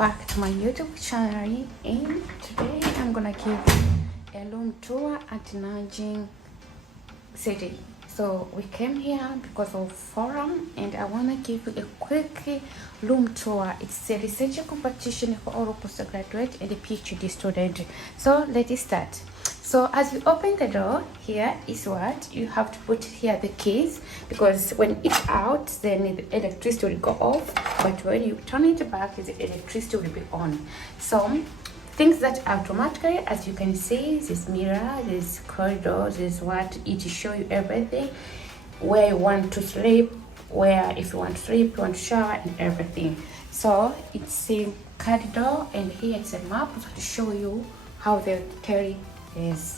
back to my YouTube channel, and today I'm gonna give a room tour at Nanjing city. So we came here because of forum, and I want to give you a quick room tour. It's a research competition for all postgraduate and a PhD student. So let's start. So as you open the door, here is what you have to put here, the keys, because when it's out then the electricity will go off, but when you turn it back the electricity will be on. So things that automatically, as you can see, this mirror, this corridor, this what it show you everything, where you want to sleep, where if you want to sleep, you want to shower, and everything. So it's a corridor, and here it's a map to show you how the hotel is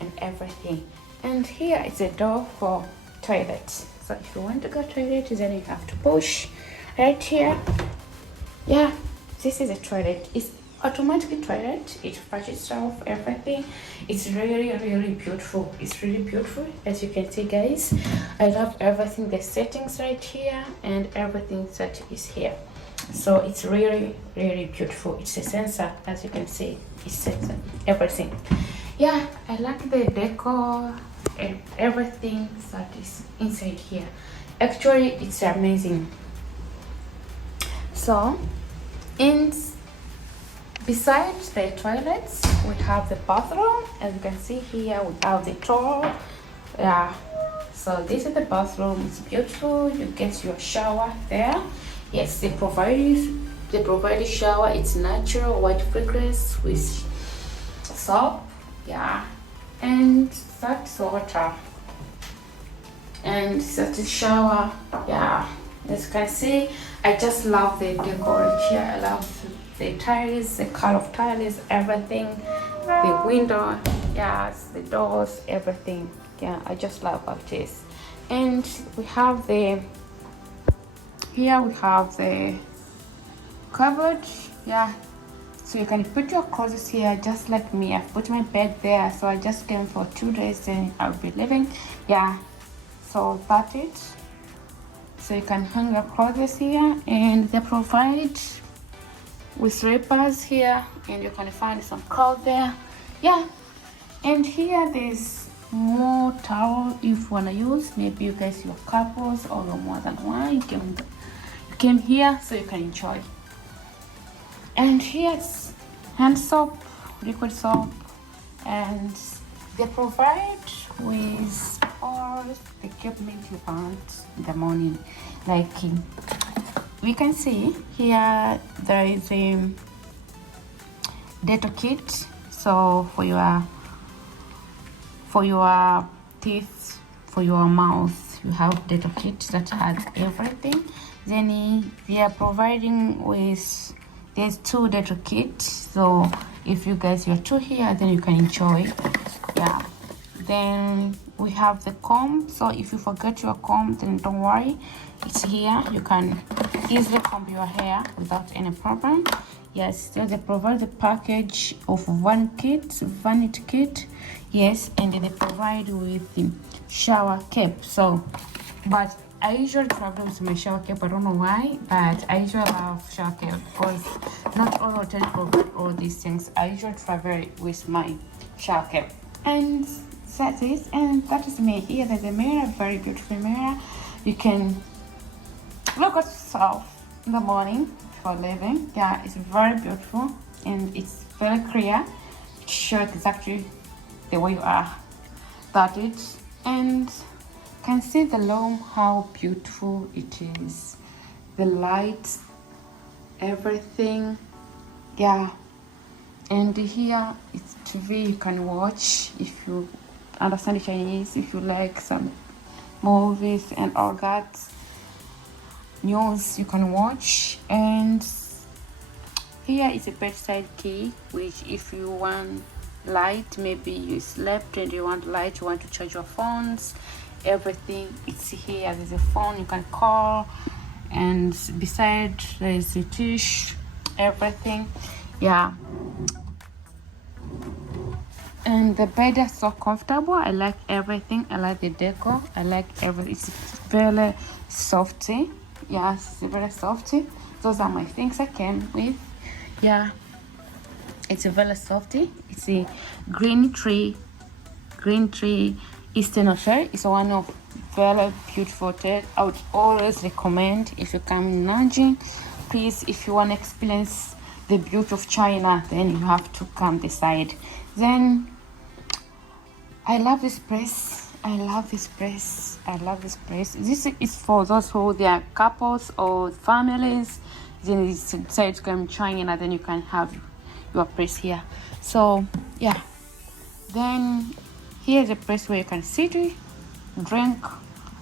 and everything. And here is a door for toilet. So if you want to go toilet, then you have to push right here. Yeah, this is a toilet. It's automatic toilet. It flushes itself, everything. It's really beautiful. It's really beautiful, as you can see, guys. I love everything, the settings right here and everything that is here. So it's really beautiful. It's a sensor, as you can see. It's sensor everything. Yeah, I like the decor and everything that is inside here. Actually, it's amazing. So besides the toilets, we have the bathroom. As you can see here, we have the toilet. Yeah, so this is the bathroom. It's beautiful. You get your shower there. Yes, they provide shower. It's natural white fragrance with soap. Yeah, and that's water, and that's the shower. Yeah, as you can see, I just love the decor here. I love the tiles, the color of tiles, everything, the window, yes, the doors, everything. Yeah, I just love how it is. And we have the cupboard. Yeah, so you can put your clothes here, just like me. I've put my bed there, so I just came for 2 days and I'll be leaving. Yeah, so that's it. So you can hang your clothes here, and they provide with slippers here, and you can find some clothes there. Yeah, and here there's more towel if you wanna use. Maybe you guys, your couples or you're more than one, you came here so you can enjoy. And here's hand soap, liquid soap, and they provide with all the equipment you want in the morning. Like we can see here, there is a dental kit. So for your teeth, for your mouth, you have dental kit that has everything. Then they are providing with, there's 2 dental kits. So if you guys, you're 2 here, then you can enjoy. Yeah, then we have the comb. So if you forget your comb, then don't worry, it's here. You can easily comb your hair without any problem. Yes, so they provide the package of vanity kit. Yes, and they provide with the shower cap. So but I usually travel with my shower cap. I don't know why, but I usually have shower cap because not all hotels provide all these things. I usually travel with my shower cap. And that's it. And that is me. Here there's a mirror, very beautiful mirror. You can look at yourself in the morning before leaving. Yeah, it's very beautiful and it's very clear. It shows exactly the way you are. That's it. And can see the room, how beautiful it is, the lights, everything. Yeah, and here it's TV. You can watch if you understand Chinese, if you like some movies and all that. News you can watch. And here is a bedside key, which if you want light, maybe you slept and you want light, you want to charge your phones, everything, it's here. There's a phone you can call, and beside there's a dish, everything. Yeah, and the bed is so comfortable. I like everything. I like the decor. I like everything. It's very softy. Yes, it's very softy. those are my things I came with. Yeah, it's a very softy. It's a green tree Eastern Hotel. It's one of very beautiful hotel. I would always recommend if you come in Nanjing. Please, if you want to experience the beauty of China, then you have to come this side. Then I love this place. I love this place. I love this place. This is for those who they are couples or families. Then you decide to come to China, then you can have your place here. So yeah. Then here's a place where you can sit, drink,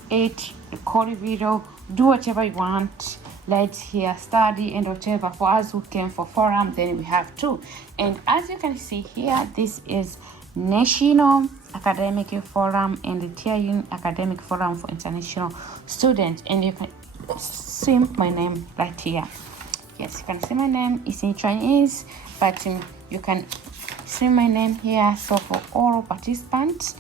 eat, record a video, do whatever you want. Let's here study and whatever. For us who came for forum, then we have two. And as you can see here, this is National Academic Forum and the tainyun Academic Forum for International Students. And you can see my name right here. Yes, you can see my name. It's in Chinese, but you can see my name here. So for all participants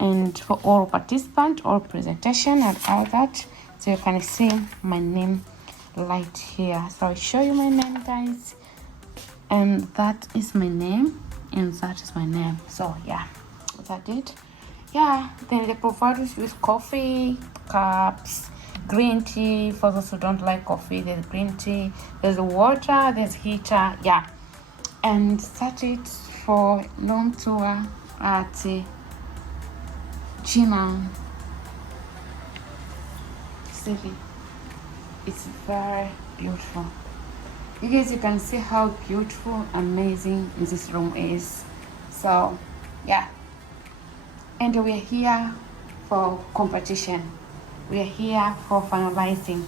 all presentation and all that, so you can see my name right here. So I'll show you my name, guys, and that is my name, and that is my name. So yeah, that's it. Yeah, then they provide us with coffee cups, green tea for those who don't like coffee. There's green tea, there's water, there's heater. Yeah, and that's it for long tour at Jinan City. It's very beautiful. You guys, you can see how beautiful, amazing this room is. So yeah, and we're here for competition. We're here for finalizing.